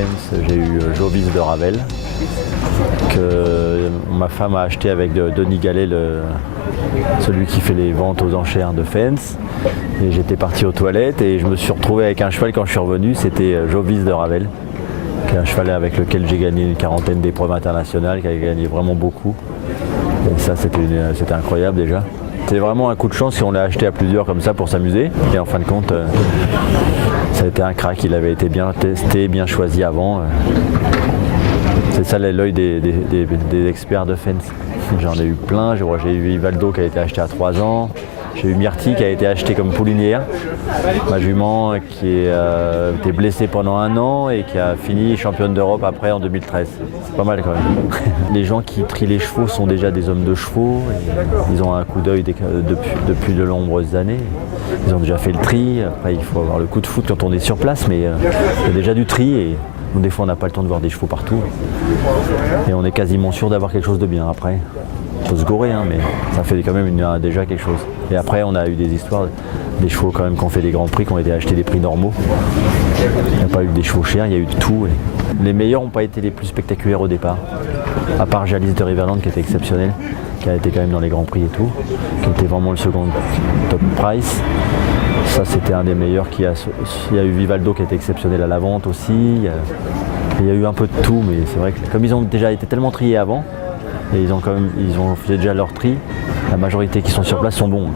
Fens, j'ai eu Jovis de Ravel, que ma femme a acheté avec Denis Gallet, celui qui fait les ventes aux enchères de Fens. Et j'étais parti aux toilettes et je me suis retrouvé avec un cheval quand je suis revenu, c'était Jovis de Ravel, qui est un cheval avec lequel j'ai gagné une quarantaine d'épreuves internationales, qui a gagné vraiment beaucoup. Et ça, c'était incroyable déjà. C'est vraiment un coup de chance si on l'a acheté à plusieurs comme ça pour s'amuser. Et en fin de compte, ça a été un crack, il avait été bien testé, bien choisi avant. C'est ça l'œil des experts de Fens. J'en ai eu plein, j'ai eu Vivaldo qui a été acheté à 3 ans. J'ai eu Myrtille qui a été achetée comme poulinière, ma jument qui a été blessée pendant 1 an et qui a fini championne d'Europe après en 2013. C'est pas mal quand même. Les gens qui trient les chevaux sont déjà des hommes de chevaux, et ils ont un coup d'œil depuis de nombreuses années. Ils ont déjà fait le tri, après il faut avoir le coup de foot quand on est sur place, mais il y a déjà du tri et des fois on n'a pas le temps de voir des chevaux partout. Et on est quasiment sûr d'avoir quelque chose de bien après. Il faut se gourer, hein, mais ça fait quand même déjà quelque chose. Et après, on a eu des histoires, des chevaux quand même qui ont fait des grands prix, qui ont été achetés des prix normaux. Il n'y a pas eu des chevaux chers, il y a eu de tout. Et les meilleurs n'ont pas été les plus spectaculaires au départ, à part Jalis de Riverland qui était exceptionnel, qui a été quand même dans les grands prix et tout, qui était vraiment le second top price. Ça, c'était un des meilleurs. Il y a eu Vivaldo qui était exceptionnel à la vente aussi. Il y a eu un peu de tout, mais c'est vrai que comme ils ont déjà été tellement triés avant, et ils ont fait déjà leur tri, la majorité qui sont sur place sont bons.